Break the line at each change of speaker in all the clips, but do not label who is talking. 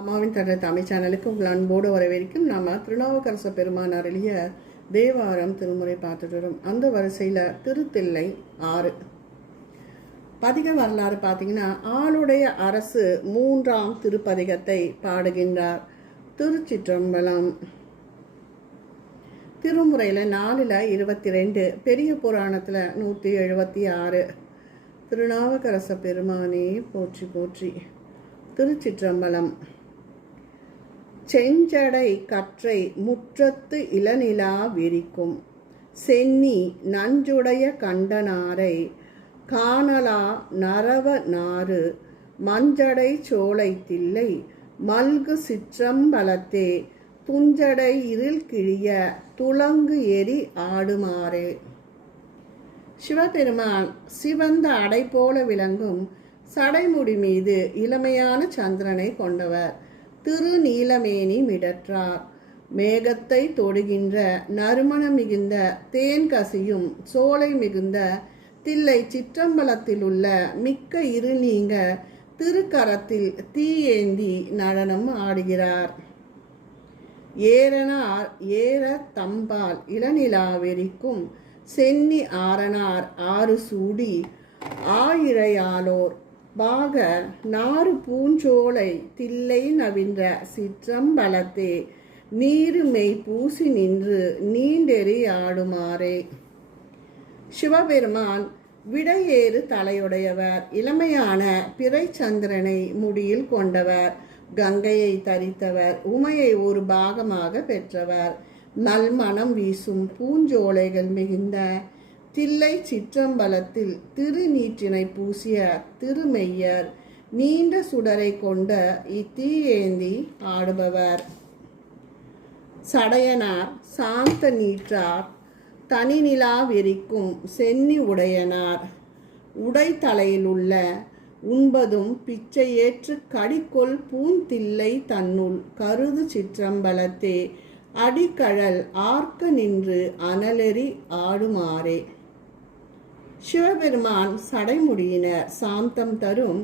அம்மாவின் தட தமிழ் சேனலுக்கு உங்கள் அன்போடு வரவேற்கும் நாம் திருநாவுக்கரச பெருமான் அருளிய தேவாரம் திருமுறை பார்த்துட்டு வரும் அந்த வரிசையில் திருத்தில்லை ஆறு. பதிக வரலாறு பார்த்தீங்கன்னா ஆளுடைய அரசு மூன்றாம் திருப்பதிகத்தை பாடுகின்றார் திருச்சிற்றம்பலம். திருமுறையில் நாலில் இருபத்தி ரெண்டு பெரிய புராணத்தில் நூற்றி எழுபத்தி ஆறு திருநாவுக்கரச பெருமானே போற்றி போற்றி. திருச்சிற்றம்பலம். செஞ்சடை கற்றை முற்றத்து இளநிலா விரிக்கும். சென்னி நஞ்சுடைய கண்டனாரை காணலா நரவ நாறு மஞ்சடை சோலை தில்லை மல்கு சிற்றம்பலத்தே துஞ்சடை இருள் கிழிய துளங்கு எரி ஆடுமாறே. சிவபெருமான் சிவந்த அடை போல விளங்கும் சடைமுடி மீது இளமையான சந்திரனை கொண்டவர். திருநீலமேனி மிடற்றார். மேகத்தை தொடுகின்ற நறுமணம் மிகுந்த தேன் கசியும் சோலை மிகுந்த தில்லை சிற்றம்பலத்தில் உள்ள மிக்க இருநீங்க திருக்கரத்தில் தீயேந்தி நடனம் ஆடுகிறார். ஏறனார் ஏற தம்பால் இளநிலாவெறிக்கும் சென்னி ஆரனார் ஆறு சூடி ஆயிழையாலோர் பாக நாறு பூஞ்சோலை தில்லை நவின்ற சிற்றம்பலத்தே நீருமை பூசி நின்று நீண்டெறி ஆடுமாறே. சிவபெருமான் விடையேறு தலையுடையவர் இளமையான பிறைச்சந்திரனை முடியில் கொண்டவர் கங்கையை தரித்தவர் உமையை ஒரு பாகமாக பெற்றவர். நல்மணம் வீசும் பூஞ்சோலைகள் மிகுந்த தில்லை சிற்றம்பலத்தில் திருநீற்றினை பூசிய திருமெய்யர் நீண்ட சுடரை கொண்ட இத்தீயேந்தி ஆடுபவர். சடையனார் சாந்த நீற்றார் தனிநிலா விரிக்கும் சென்னி உடையனார். உடை தலையிலுள்ள உண்பதும் பிச்சையேற்று கடிக்கொள் பூந்தில்லை தன்னுள் கருது சிற்றம்பலத்தே அடிக்கழல் ஆர்க்க நின்று அனலெறி ஆடுமாறே. சிவபெருமான் சடைமுடியினர் சாந்தம் தரும்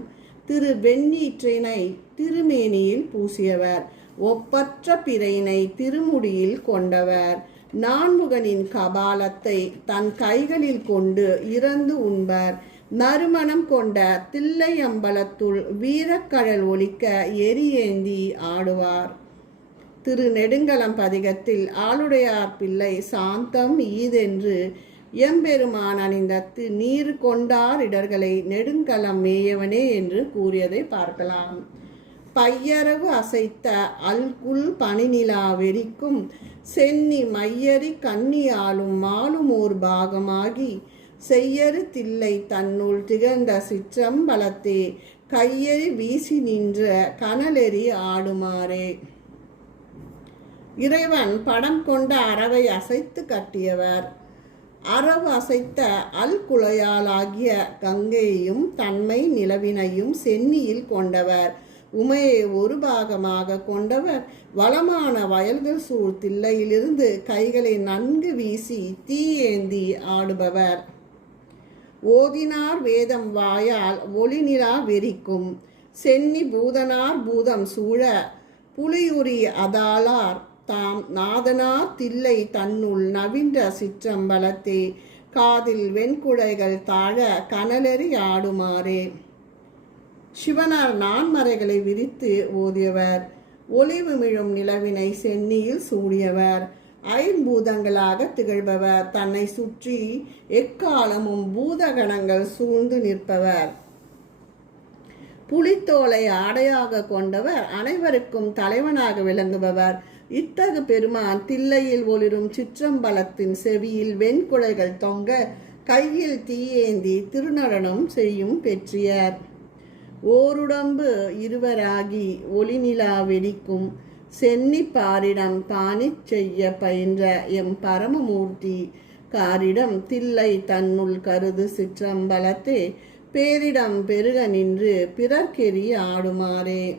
திரு வெண்ணீற்றினை திருமேனியில் பூசியவர். ஒப்பற்ற பிறையினை திருமுடியில் கொண்டவர். நான்முகனின் கபாலத்தை தன் கைகளில் கொண்டு இறந்து உண்பர். நறுமணம் கொண்ட தில்லையம்பலத்துள் வீரக்கடல் வீரக்கழல் ஒலிக்க எரியேந்தி ஆடுவார். திரு நெடுங்கலம் பதிகத்தில் ஆளுடையார் பிள்ளை சாந்தம் ஈதென்று எம்பெருமான் அணிந்த தி- நீர் கொண்டார் இடர்களை நெடுங்கலம் மேயவனே என்று கூறியதை பார்க்கலாம். பையரவு அசைத்த அல்குல் பனிநிலா வெறிக்கும் சென்னி மையறி கன்னியாலும் மாலும் ஓர் பாகமாகி செய்யறு தில்லை தன்னுள் திகழ்ந்த சிற்றம்பலத்தே கையெறி வீசி நின்ற கனலெறி ஆடுமாறே. இறைவன் படம் கொண்ட அறவை அசைத்து கட்டியவர். அரவு அசைத்த அல் குலையாலாகிய கங்கையையும் தன்மை நிலவினையும் சென்னியில் கொண்டவர். உமையை ஒரு பாகமாக கொண்டவர். வளமான வயல்கள் சூழ் தில்லையிலிருந்து கைகளை நன்கு வீசி தீயேந்தி ஆடுபவர். ஓதினார் வேதம் வாயால் ஒளிநிலா வெறிக்கும். சென்னி பூதனார் பூதம் சூழ புலியுரி அதாளார். தாம் நாதனார் தில்லை தன்னுள் நவின்ற சிற்றம்பலத்தே. காதில் வெண்குடைகள் தாழ கனலெறி ஆடுமாறே. சிவனார் நான்மறைகளை விரித்து ஓதியவர். ஒளிவு மிழும் நிலவினை சென்னியில் சூடியவர். ஐம்பூதங்களாக திகழ்பவர். தன்னை சுற்றி எக்காலமும் பூதகணங்கள் சூழ்ந்து நிற்பவர். புலித்தோலை ஆடையாக கொண்டவர். அனைவருக்கும் தலைவனாக விளங்குபவர். இத்தகு பெருமான் தில்லையில் ஒளிரும் சிற்றம்பலத்தின் செவியில் வெண்குடைகள் தொங்க கையில் தீயேந்தி திருநடனம் செய்யும் பெற்றியர். ஓருடம்பு இருவராகி ஒளிநிலா வெடிக்கும் சென்னி பாரிடம் பாணிச் செய்ய பயின்ற எம் பரமமூர்த்தி காரிடம் தில்லை தன்னுள் கருது சிற்றம்பலத்தே பேரிடம் பெருக நின்று பிறர்க்கெறி ஆடுமாறே.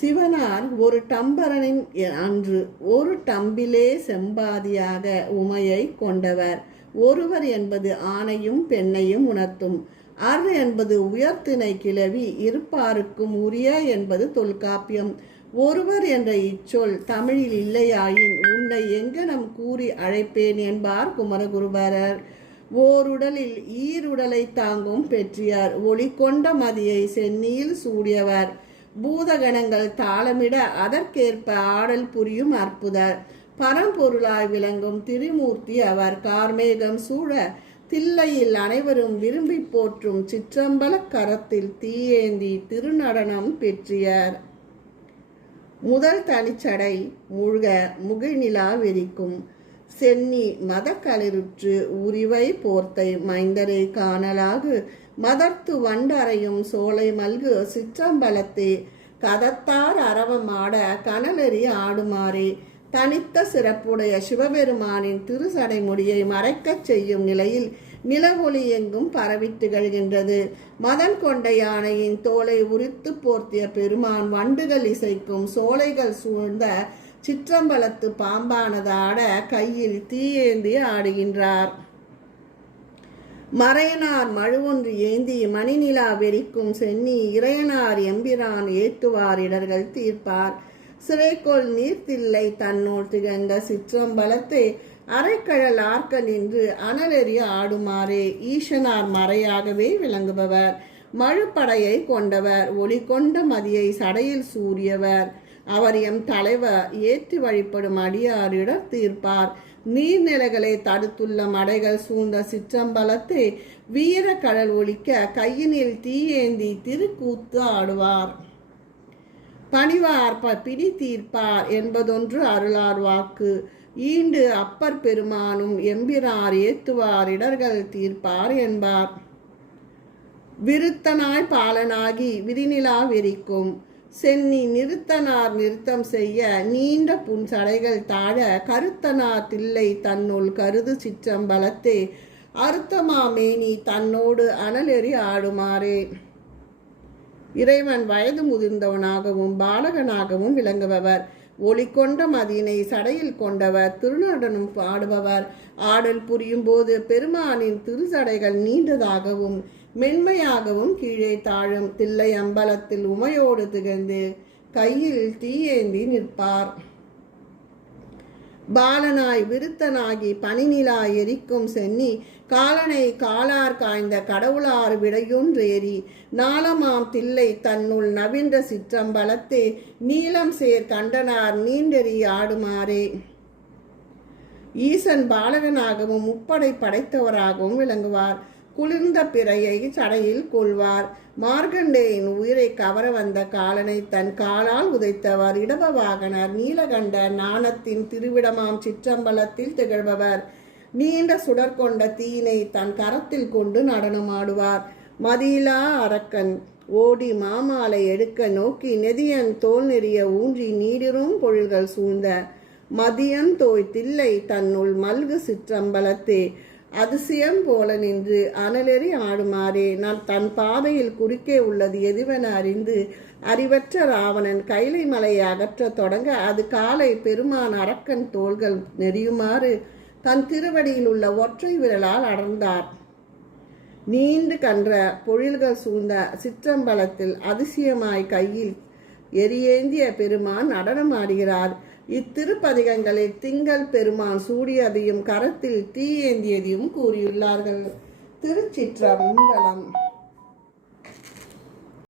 சிவனார் ஒரு டம்பரனின் அன்று ஒரு டம்பிலே செம்பாதியாக உமையை கொண்டவர். ஒருவர் என்பது ஆணையும் பெண்ணையும் உணர்த்தும். அர் என்பது உயர்த்தினை கிளவி இருப்பாருக்கும் உரிய என்பது தொல்காப்பியம். ஒருவர் என்ற இச்சொல் தமிழில் இல்லையாயின் உன்னை எங்கனம் கூறி அழைப்பேன் என்பார் குமரகுருபரர். ஓருடலில் ஈருடலை தாங்கும் பெற்றியார். ஒளி கொண்ட மதியை சென்னியில் சூடியவர். பூதகணங்கள் தாளமிட அதற்கேற்ப ஆடல் புரியும் அற்புதர். பரம்பொருளாய் விளங்கும் திரிமூர்த்தி அவர் கார்மேகம் சூழ தில்லையில் அனைவரும் விரும்பி போற்றும் சிற்றம்பல கரத்தில் தீயேந்தி திருநடனம் பெற்றியர். முதல் தனிச்சடை முழுக முகைநிலா வெறிக்கும். சென்னி மதக்களிருற்று உரிவை போர்த்தை மைந்தரை காணலாகு. மதர்த்து வண்டறையும் சோலை மல்கு சிற்றம்பலத்தே. கதத்தார் அரவமாட கனலெறி ஆடுமாறே. தனித்த சிறப்புடைய சிவபெருமானின் திருசடைமுடியை மறைக்கச் செய்யும் நிலையில் நிலவொளி எங்கும் பரவிட்டு திகழ்கின்றது. மதன் கொண்ட யானையின் தோலை உரித்து போர்த்திய பெருமான் வண்டுகள் இசைக்கும் சோலைகள் சூழ்ந்த சிற்றம்பலத்து பாம்பானதாட கையில் தீயேந்தி ஆடுகின்றார். மறையனார் மழுவொன்று ஏந்தி மணிநிலா வெறிக்கும் சென்னி இறையனார் எம்பிரான் ஏத்துவார் இடர்கள் தீர்ப்பார். சிறைக்கோள் நீர்த்தில்லை தன்னோள் திகழ்ந்த சிற்றம்பலத்தை அரைக்கழல் ஆர்க்க நின்று அனலெறிய ஆடுமாறே. ஈசனார் மறையாகவே விளங்குபவர். மழுப்படையை கொண்டவர். ஒளி கொண்ட மதியை சடையில் சூரியவர் அவர் எம் தலைவர். ஏற்றி வழிபடும் அடியாரிடர் தீர்ப்பார். நீர்நிலைகளை தடுத்துள்ள மடைகள் சூழ்ந்த சிற்றம்பலத்தை வீர கடல் ஒழிக்க கையினில் தீயேந்தி திருக்கூத்து ஆடுவார். பணிவார் பிடி தீர்ப்பார் என்பதொன்று அருளார் வாக்கு. ஈண்டு அப்பர் பெருமானும் எம்பிரார் ஏத்துவார் இடர்கள் தீர்ப்பார் என்பார். விருத்தனாய் பாலனாகி விரிநிலா வெறிக்கும். சென்னி நிறுத்தனார் நிறுத்தம் செய்ய நீண்ட புன்சடைகள் தாழ கருத்தனார் தில்லை தன்னுள் கருது சிற்றம்பலத்தே அறுத்தமாமேனி தன்னோடு அனலெறி ஆடுமாறே. இறைவன் வயது முதிர்ந்தவனாகவும் பாலகனாகவும் விளங்குபவர். ஒளி கொண்ட மதியினை சடையில் கொண்டவர் திருநடனம் பாடுபவர். ஆடல் புரியும் போது பெருமானின் திருசடைகள் நீண்டதாகவும் மென்மையாகவும் கீழே தாழும் தில்லை அம்பலத்தில் உமையோடு திகழ்ந்து கையில் தீயேந்தி நிற்பார். பாலனாய் விருத்தனாகி பனிநிலா எரிக்கும் சென்னி காலனை காலார் காய்ந்த கடவுளார் விடையுன்றேறி நாளமாம் தில்லை தன்னுள் நவின்ற சிற்றம்பலத்தே நீலம் சேர் கண்டனார் நீண்டெறி ஆடுமாறே. ஈசன் பாலகனாகவும் முப்படை படைத்தவராகவும் விளங்குவார். குளிர்ந்த பிறையை சடையில் கொள்வார். மார்கண்டேயின் உயிரை கவர வந்த காலனை தன் காலால் உதைத்தவர். இடப வாகனர் நீலகண்ட நாணத்தின் திருவிடமாம் சிற்றம்பலத்தில் திகழ்பவர். நீண்ட சுடர் கொண்ட தீயினை தன் கரத்தில் கொண்டு நடனமாடுவார் மதியிலா அரக்கன் ஓடி மாமாலை எடுக்க நோக்கி நெதியன் தோல் நெறிய ஊன்றி நீடிரும் பொழில்கள் சூழ்ந்த. மதியன் தோய் தில்லை தன்னுள் மல்கு சிற்றம்பலத்தே. அதிசயம் போல நின்று அனலெறி ஆடுமாறே. நான் தன் பாதையில் குறுக்கே உள்ளது எதுவென அறிந்து அறிவற்ற ராவணன் கைலை மலையை அகற்றத் தொடங்க அது காலை பெருமான் அரக்கன் தோள்கள் நெறியுமாறு தன் திருவடியில் உள்ள ஒற்றை விரலால் அடர்ந்தார். நீண்டு கன்ற பொழில்கள் சூழ்ந்த சிற்றம்பலத்தில் அதிசயமாய் கையில் எரியேந்திய பெருமான் நடனமாடுகிறார் இத்திருப்பதிகங்களில் திங்கள் பெருமான் சூடியதையும் கரத்தில் தீயேந்தியதையும் கூறியுள்ளார்கள். திருச்சிற்றம்பலம்.